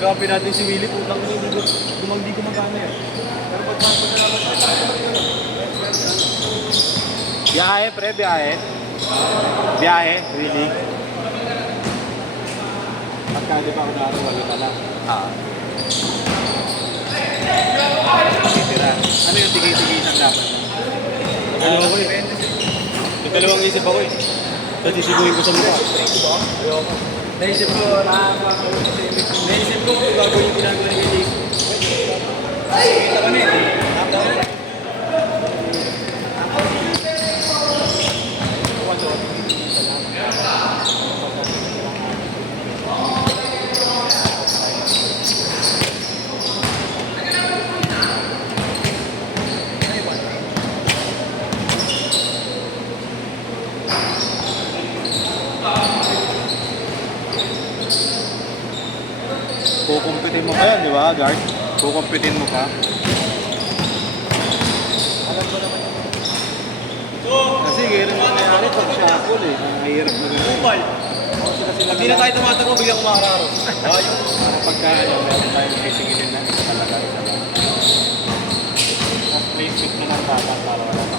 pag-copy natin si Willie, putang hindi gumagana yan. Pero pag-copy na naman tayo, Biyahe, pre, biyahe. Biyahe, Willie. pagka di pa ako naroon, wala ka lang. Titira. Ano yung tigay-tigay dapat? Ano ako eh? May dalawang isip ako eh. Tapos sisiguhin ko sa mukha. Naisip ko, naisip ko kung gagawin yung ginagawa ni Willie. Kita kami. Kukumpitin mo pa yan, di ba, guard? Kukumpitin mo pa. Kasi gano'n yung nangyari pag shuffle eh. Mahirap na gano'n. Kupal. Hindi na tayo tumatakbo, bigyan ko makararo. Pagka ano, meron tayong sisigilin na isa talaga, isa lang. Tapos placement mo ng bata para wala mga...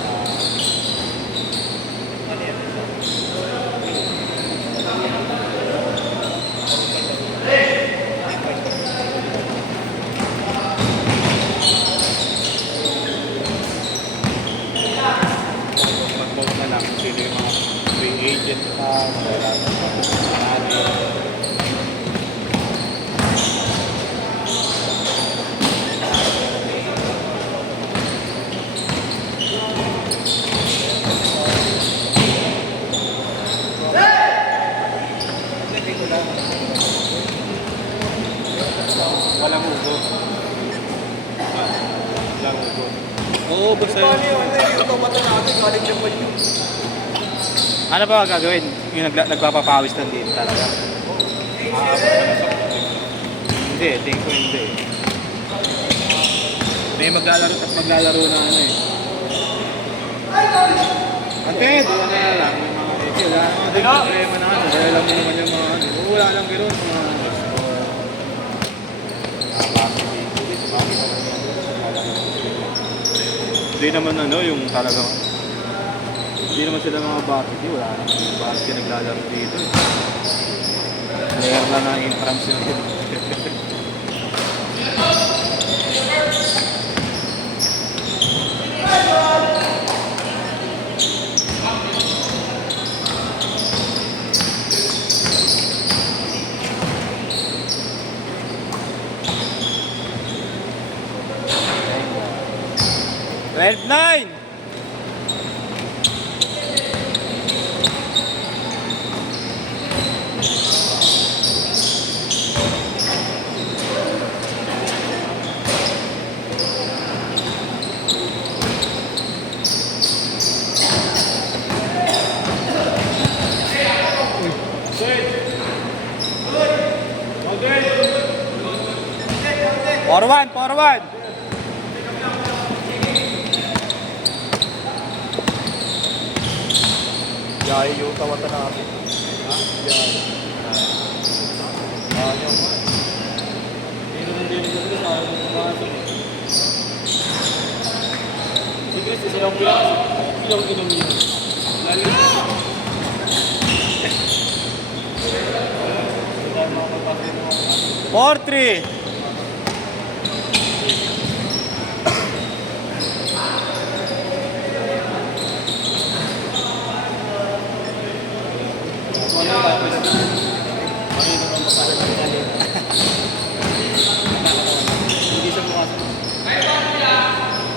Mag-vote na lang kung sino yung mga free agent pa, wala na walang ugot. Walang ugot. Oo, basta yun. Ito mata natin, galing siya pa yun. Ano ba gagawin? Yung nagpapapawis ng din talaga? Hindi, tingin ko hindi. May maglalaro at maglalaro na ano eh. Anted! Wala na lang. Wala naman din problema na ano. Kaya alam mo naman yung mga ano. Wala lang gano'n. Hindi naman ano yung talagang hindi naman sila mga bakit. Wala naman yung bakit naglalaro dito. Player lang na in-trams yun. Red 9! Forward, forward! Yaya yung tawata natin. Ha? Yaya. Yaya mo. Hindi naman din ito sa akin ng mga ito. Si Chris, isa lang pila. Pila ko kinumino. Lalo na. 4-3!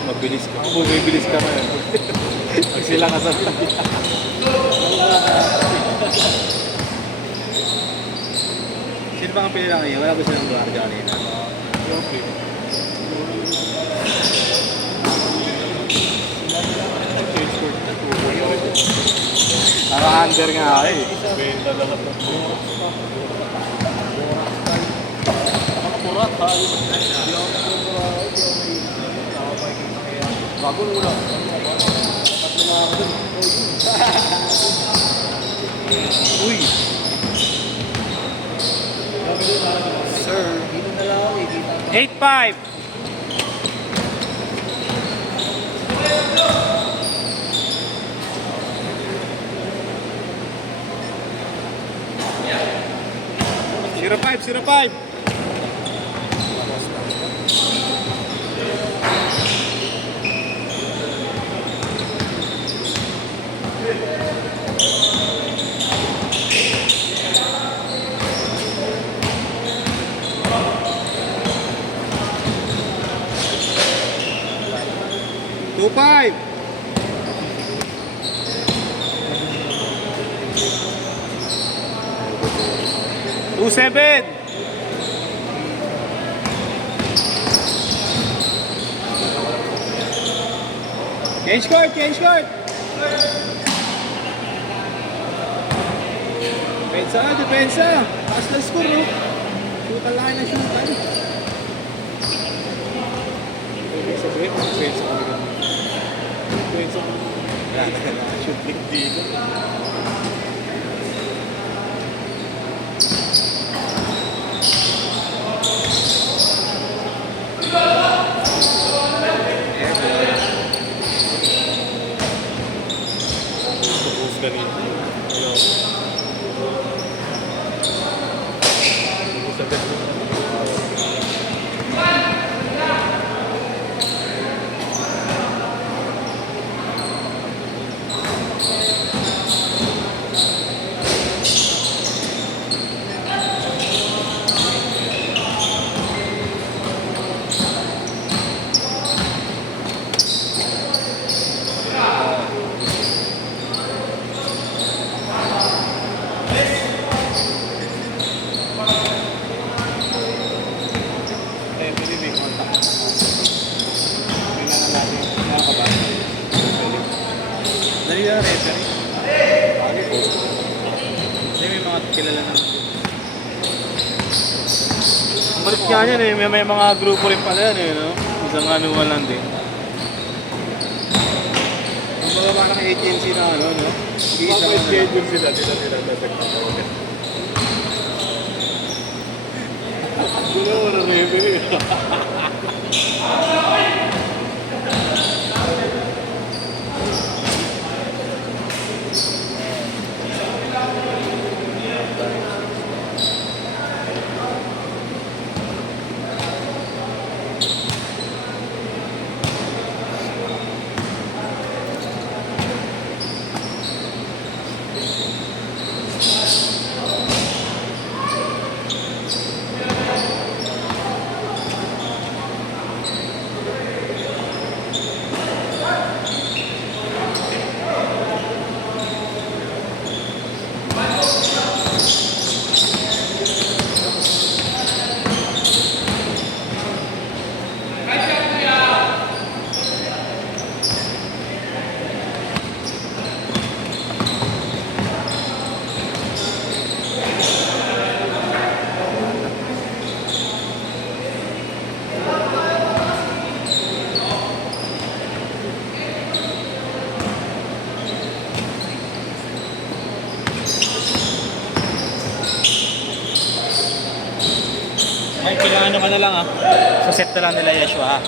Mabilis ka. Bumibilis ka ngayon. Pag sila ka sa sino ba ang pinila ngayon? Wala ba silang lugar kanina? Okay. Naka-under nga ako eh. Benta lang ako. Makapurat ha. Bago muna. Dapat na ako dun. Uy! Sir. 8-5. Zero 5. Two five. 2-7. Change court. Depensa. Taas na score, no? Shootan lang na shootan. Ibig sabihin, depensa ko rin. Depensa ko. Shooting dito. Dali na referee. Bakit po? Hindi, may mga kilala naman din. Ang balik nga yan eh, may mga grupo rin pala yan eh, no? Isang anuan lang din. Ang mga parang agency na ano, no? Mga schedule sila nasagpapawagan. Gulo na referee. May ano ka na lang ah. So set na lang nila Yeshua ah.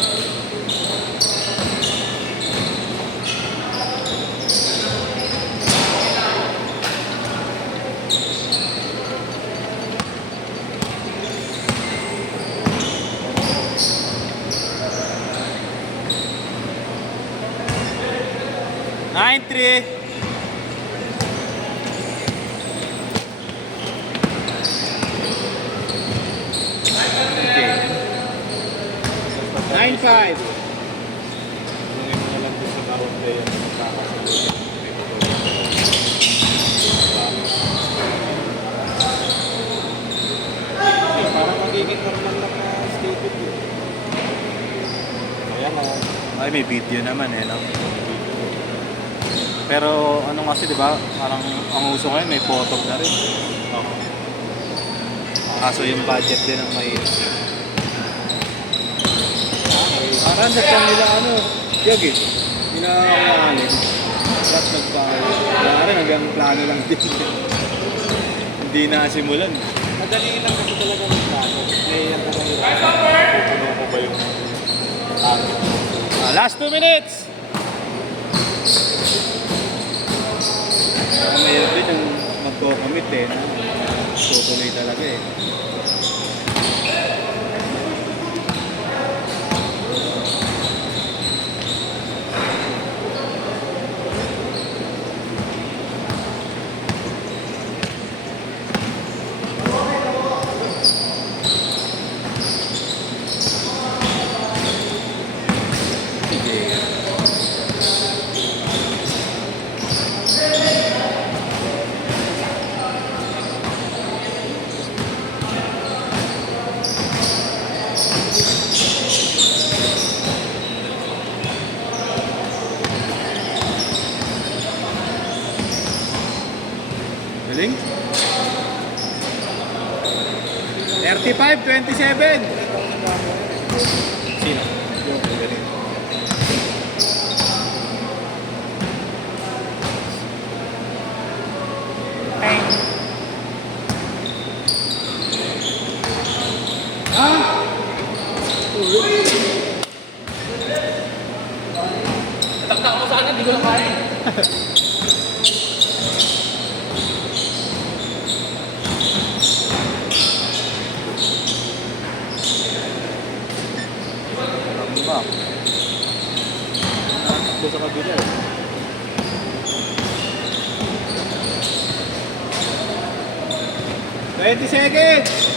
Nine three. Nine five. Parang magiging normal lang na stated yun. Ayan o. Ay, may video naman eh, no? Pero ano kasi, di ba? Parang ang uso ngayon, may photog na rin. Kaso yung budget din ang may... Parang nagpang nila ano, yag eh. Pinakakalin. Tapos nagpang... hanggang plano lang din. Hindi na simulan. Madali lang kasi talaga ng plano. May ang Last 2 minutes. Mayroon din yung magko-commit eh. No? Tutuloy talaga eh. Galing. 35-27. Sino? Yung galing. Taktak mo sana, di ko na kaya. Tamba. Nakatakbo sa kabila eh. 20 seconds!